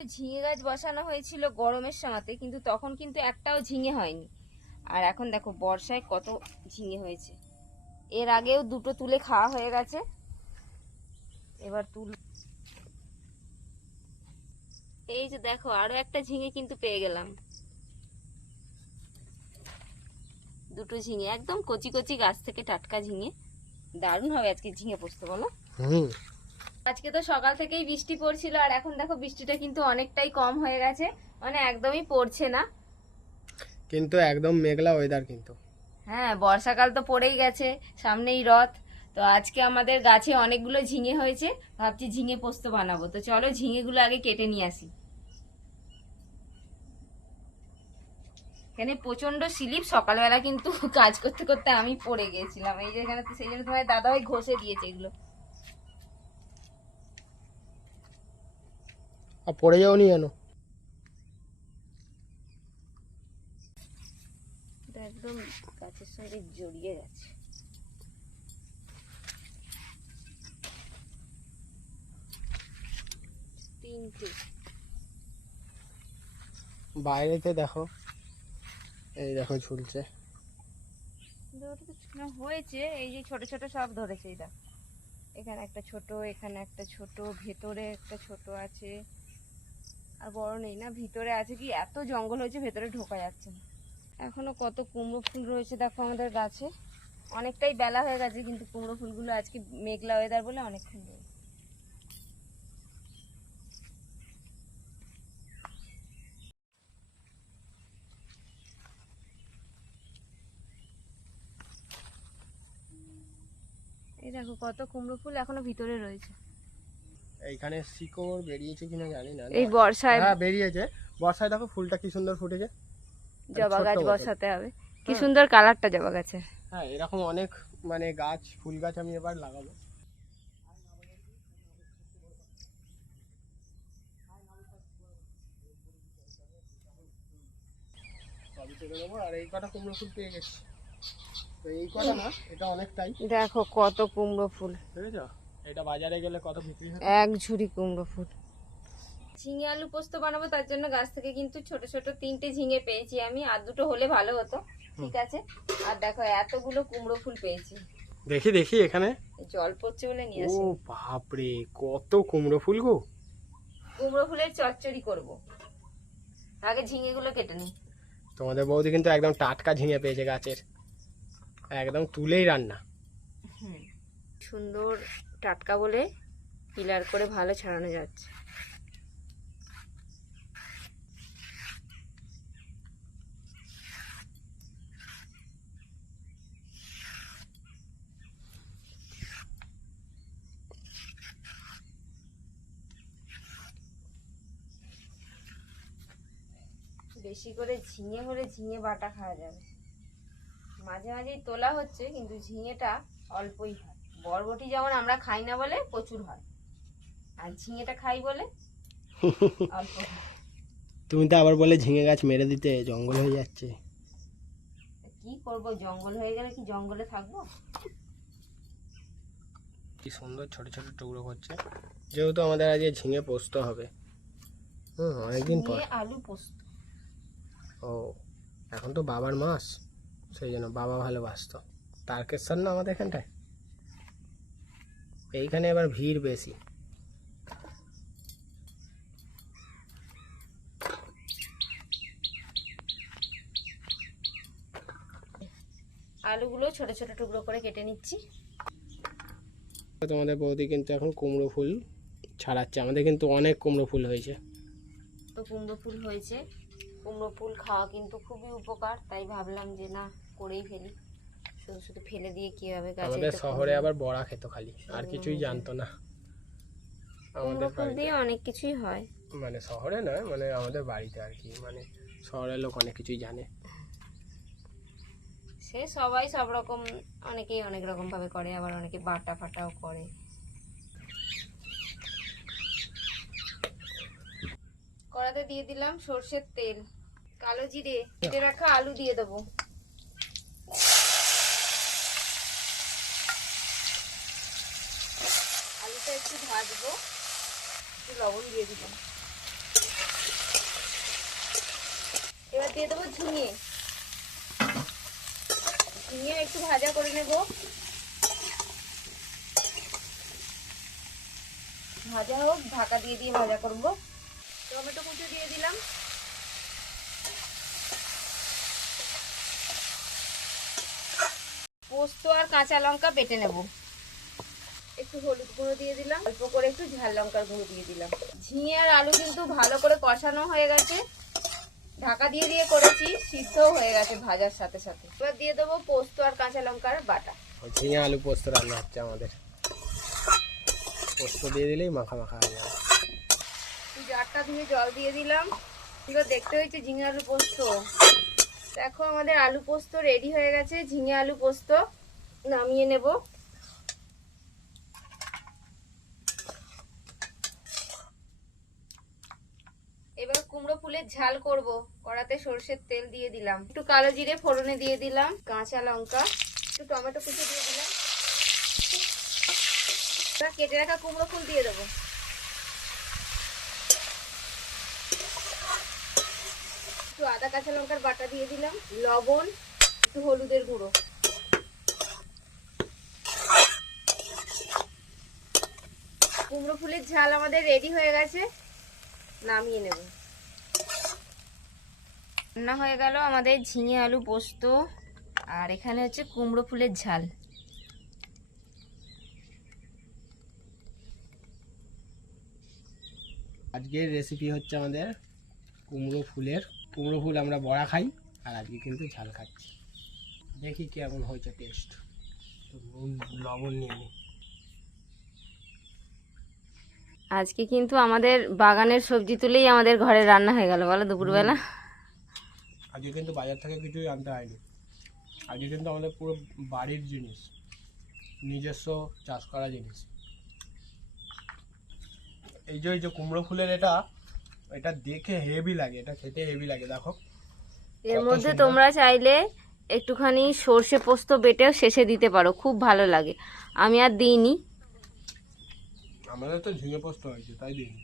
ঝিঙে গাছ বসানো হয়েছিল গরমের সময়তে, কিন্তু তখন কিন্তু একটাও ঝিঙে হয়নি। আর এখন দেখো বর্ষায় কত ঝিঙে হয়েছে। এর আগেও দুটো তুলে খাওয়া হয়ে গেছে, এবার এই যে দেখো আরো একটা ঝিঙে কিন্তু পেয়ে গেলাম। দুটো ঝিঙে একদম কচি কচি গাছ থেকে টাটকা ঝিঙে। দারুণ হবে আজকে ঝিঙে পোস্ত, বলো? আজকে তো সকাল থেকেই বৃষ্টি পড়ছিল, আর এখন দেখো বৃষ্টিটা কিন্তু অনেকটাই কম হয়ে গেছে, মানে একদমই পড়ছে না, কিন্তু একদম মেঘলা ওয়েদার। কিন্তু হ্যাঁ, বর্ষাকাল তো পড়েই গেছে, সামনেই রথ। তো আজকে আমাদের গাছে অনেকগুলো ঝিঙে হয়েছে, ভাবছি ঝিঙে পোস্ত বানাবো। তো চলো ঝিঙেগুলো আগে কেটে নিয়ে আসি। এখানে প্রচন্ড স্লিপ, সকালবেলা কিন্তু কাজ করতে করতে আমি পড়ে গিয়েছিলাম এই যে এখানে, তো সেই জন্য তোমার দাদা ভাই ঘষে দিয়েছে এগুলো। পড়ে যাওনি কেন? একদম গাছের সঙ্গে জড়িয়ে গেছে। তিনটে বাইরেতে দেখো, এই দেখো ঝুলছে। হয়েছে এই যে ছোট ছোট সব ধরেছে, এই দেখো এখানে একটা ছোট, এখানে একটা ছোট, ভেতরে একটা ছোট আছে, আর বড় নেই না। ভিতরে আছে কি, এত জঙ্গল হয়েছে ভেতরে ঢোকা যাচ্ছে না। এখনো কত কুমড়ো ফুল রয়েছে দেখো আমাদের গাছে। অনেকটাই বেলা হয়ে গেছে, কিন্তু কুমড়ো ফুলগুলো আজকে মেঘলা ওয়েদার বলে অনেকক্ষণ রয়েছে। এই দেখো কত কুমড়ো ফুল এখনো ভিতরে রয়েছে। এইখানে শিকড় বেরিয়েছে কিনা জানি না। এই বর্ষায় হ্যাঁ বেরিয়েছে। বর্ষায় দেখো ফুলটা কি সুন্দর ফুটেছে। জবা গাছ বসাতে হবে, কি সুন্দর কালারটা জবা গাছে। হ্যাঁ, এরকম অনেক মানে গাছ, ফুল গাছ আমি এবার লাগাবো। সবই থেকে দেবো। আর এই কটা কুমড়ো ফুল পেয়ে গেছি, তো এই কটা না, এটা অনেকটাই। দেখো কত কুমড়ো ফুল, বুঝেছো? এটা বাজারে গেলে কত বিক্রি হয়। এক ঝুড়ি কুমড়ো ফুল। ঝিঙে আলু পোস্ত বানাবো, তার জন্য গাছ থেকে কিন্তু ছোট ছোট তিনটে ঝিঙে পেয়েছি আমি, আর দুটো হলে ভালো হতো। ঠিক আছে, আর দেখো এতগুলো কুমড়ো ফুল পেয়েছি। দেখি দেখি এখানে জল পড়ছে বলে নিয়ে ও আসি। বাপরে, কত কুমড়ো ফুল গো! কুমড়ো ফুলের চচ্চড়ি করব, আগে ঝিঙে গুলো কেটে নিই। তোমাদের বৌদি কিন্তু একদম টাটকা ঝিঙে পেয়েছে গাছের, একদম তুলেই রান্না। সুন্দর টাটকা বলে পিলার করে ভালো ছাড়ানো যাচ্ছে। বেশি করে ঝিঙে হলে ঝিঙে বাটা খাওয়া যাবে। মাঝে মাঝেই তোলা হচ্ছে, কিন্তু ঝিঙেটা অল্পই হয়। বরবটি যেমন আমরা খাই না বলে প্রচুর হয়, আর ঝিঙেটা খাই বলে অল্প হয়। তুমি তো আবার বলে ঝিঙে গাছ মেরে দিতে, জঙ্গল হয়ে যাচ্ছে। কি করব, জঙ্গল হয়ে গেলে কি জঙ্গলে থাকবো? কি সুন্দর ছোট ছোট টুকরো করছে, যেহেতু আমাদের আজকে ঝিঙে পোস্ত হবে। অনেকদিন পর। আলু পোস্ত। ও, এখন তো বাবার মাস, সেই জন্য বাবা ভালোবাসতো। তারকেশ্বর না আমাদের এখানটায়, এইখানে এবার ভিড় বেশি। আলুগুলো ছোট ছোট টুকরো করে কেটে নিচ্ছি। তোমাদের বৌদি কিন্তু এখন কুমড়ো ফুল ছাড়াচ্ছে। আমাদের কিন্তু অনেক কুমড়ো ফুল হয়েছে। তো কুমড়ো ফুল হয়েছে, কুমড়ো ফুল খাওয়া কিন্তু খুবই উপকার, তাই ভাবলাম যে না, করেই ফেলি। শুধু শুধু ফেলে দিয়ে কি হবে? আমাদের শহরে আবার বড়া খেত খালি, আর কিছুই জানতো না। কুমড়ো ফুল দিয়ে অনেক কিছুই হয়, মানে শহরে নয়, মানে আমাদের বাড়িতে আর কি, মানে শহরের লোক অনেক কিছুই জানে। সে সবাই সব রকম, অনেকেই অনেক রকম ভাবে করে, আবার অনেকে বাটা ফাটাও করে। কড়াতে দিয়ে দিলাম সর্ষের তেল, কালো জিরে, কেটে রাখা আলু দিয়ে দেবো। আলুটা একটু ভাজবো, একটু লবণ দিয়ে দিলাম। দিয়ে দেবো ঝিঙে। ঝিঙে একটু ভাজা করে নেব। ভাজা হোক, ঢাকা দিয়ে দিয়ে ভাজা করব। টমেটো কুচি দিয়ে দিলাম। পোস্ত আর কাঁচা লঙ্কা বেটে নেব। একটু হলুদ গুঁড়ো দিয়ে দিলাম, অল্প করে একটু ঝাল লঙ্কার গুঁড়ো দিয়ে দিলাম। ঝিঙে আর আলু কিন্তু ভালো করে কষানো হয়ে গেছে, ঢাকা দিয়ে দিয়ে করেছি, সিদ্ধ হয়ে গেছে ভাজার সাথে সাথে। এবার দিয়ে দেবো পোস্ত আর কাঁচা লঙ্কার বাটা। ঝিঙে আলু পোস্ত রান্না হচ্ছে আমাদের। পোস্ত দিয়ে দিলেই মাখা মাখা হয়ে যাবে। জারটা ধুয়ে জল দিয়ে দিলাম। এবার দেখতে হয়েছে ঝিঙে আলু পোস্ত। দেখো আমাদের আলু পোস্ত রেডি হয়ে গেছে। ঝিঙে আলু পোস্ত নামিয়ে নেব। এবার কুমড়ো ফুলের ঝাল করব। কড়াতে সরষের তেল দিয়ে দিলাম, একটু কালো জিরে ফোড়নে দিয়ে দিলাম, কাঁচা লঙ্কা, একটু টমেটো কুচি দিয়ে দিলাম। এবার কেটে রাখা কুমড়ো ফুল দিয়ে দেবো। একটু আদা কাঁচা লঙ্কার বাটা দিয়ে দিলাম, লবণ, একটু হলুদের গুঁড়ো। কুমড়ো ফুলের ঝাল আমাদের রেডি হয়ে গেছে, নামিয়ে নেব। রান্না হয়ে গেল আমাদের ঝিঙে আলু পোস্ত, আর এখানে হচ্ছে কুমড়ো ফুলের ঝাল। আজকের রেসিপি হচ্ছে আমাদের কুমড়ো ফুলের। কুমড়ো ফুল আমরা বড়া খাই, আর আজকে কিন্তু ঝাল খাচ্ছি। দেখি কেমন হয়েছে টেস্ট। লবণ নিয়ে নিই। আজকে কিন্তু আমাদের বাগানের সবজি তুলেই আমাদের ঘরে রান্না হয়ে গেল, বলো দুপুরবেলা। আজকে কিন্তু বাজার থেকে কিছুই আনতে হয়নি। আজকে কিন্তু আমাদের পুরো বাড়ির জিনিস, নিজস্ব চাষ করা জিনিস। এই যে কুমড়ো ফুলের এটা দেখে হেভি লাগে, এটা খেতে হেভি লাগে। দেখো এর মধ্যে তোমরা চাইলে একটুখানি সর্ষে পোস্ত বেটেও শেষে দিতে পারো, খুব ভালো লাগে। আমি আর দিইনি। আমাদের তো ঝিঙে পোস্ত হয়েছে তাই দিইনি।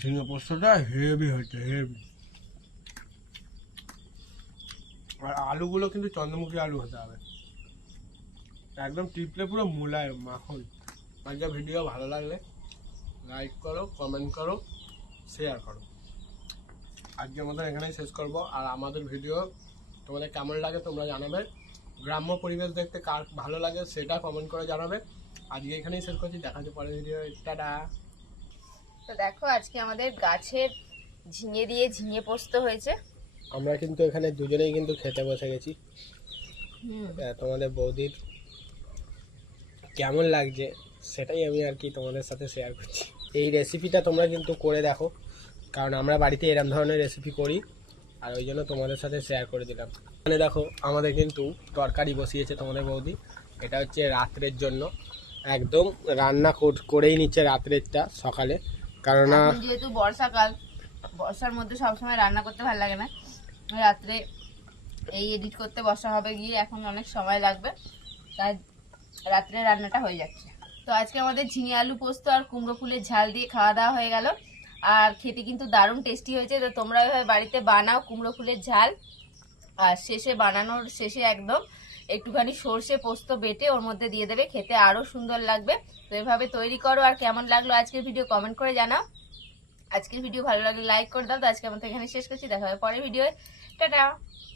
ঝিঙে পোস্তটা হেভি হয়েছে, হেভি। আর আলুগুলো কিন্তু চন্দ্রমুখী আলু হতে হবে, একদম টিপলে পুরো মুলায়ম মাখন। আজকে ভিডিও ভালো লাগলে লাইক করো, কমেন্ট করো, শেয়ার করো। আজকের মতন এখানেই শেষ করব। আর আমাদের ভিডিও তোমাদের কেমন লাগে তোমরা জানাবে। গ্রাম্য পরিবেশ দেখতে কার ভালো লাগে সেটা কমেন্ট করে জানাবে। আজকে এখানেই শেষ করছি, দেখা হচ্ছে পরের ভিডিও। টাটা। তো দেখো আজকে আমাদের গাছের ঝিঙে দিয়ে ঝিঙে পোস্ত হয়েছে। আমরা কিন্তু এখানে দুজনেই কিন্তু খেতে বসে গেছি। তোমাদের বৌদির কেমন লাগছে সেটাই আমি আর কি তোমাদের সাথে শেয়ার করছি। এই রেসিপিটা তোমরা কিন্তু করে দেখো, কারণ আমরা বাড়িতে এরকম ধরনের রেসিপি করি, আর ওই জন্য তোমাদের সাথে শেয়ার করে দিলাম। মানে দেখো আমাদের কিন্তু তরকারি বসিয়েছে তোমাদের বৌদি। এটা হচ্ছে রাত্রের জন্য, একদম রান্না করেই নিচ্ছে রাত্রেরটা সকালে। কারণ যেহেতু বর্ষাকাল, বর্ষার মধ্যে সবসময় রান্না করতে ভালো লাগে না, রাত্রে এই এডিট করতে বসা হবে গিয়ে, এখন অনেক সময় লাগবে, তাই রাত্রে রান্নাটা হয়ে যাচ্ছে। তো আজকে আমাদের ঝিঙে আলু পোস্ত আর কুমড়ো ফুলের ঝাল দিয়ে খাওয়া দাওয়া হয়ে গেল। আর খেতে কিন্তু দারুণ টেস্টি হয়েছে। তো তোমরা এভাবে বাড়িতে বানাও কুমড়ো ফুলের ঝাল। আর বানানোর শেষে একদম একটুখানি সর্ষে পোস্ত বেটে ওর মধ্যে দিয়ে দেবে, খেতে আরো সুন্দর লাগবে। তো এভাবে তৈরি করো। আর কেমন লাগলো আজকের ভিডিও কমেন্ট করে জানাও। আজকের ভিডিও ভালো লাগলে লাইক করে দাও। তো আজকে আমাদের এখানে শেষ করছি, দেখা হবে পরের ভিডিও। টাটা।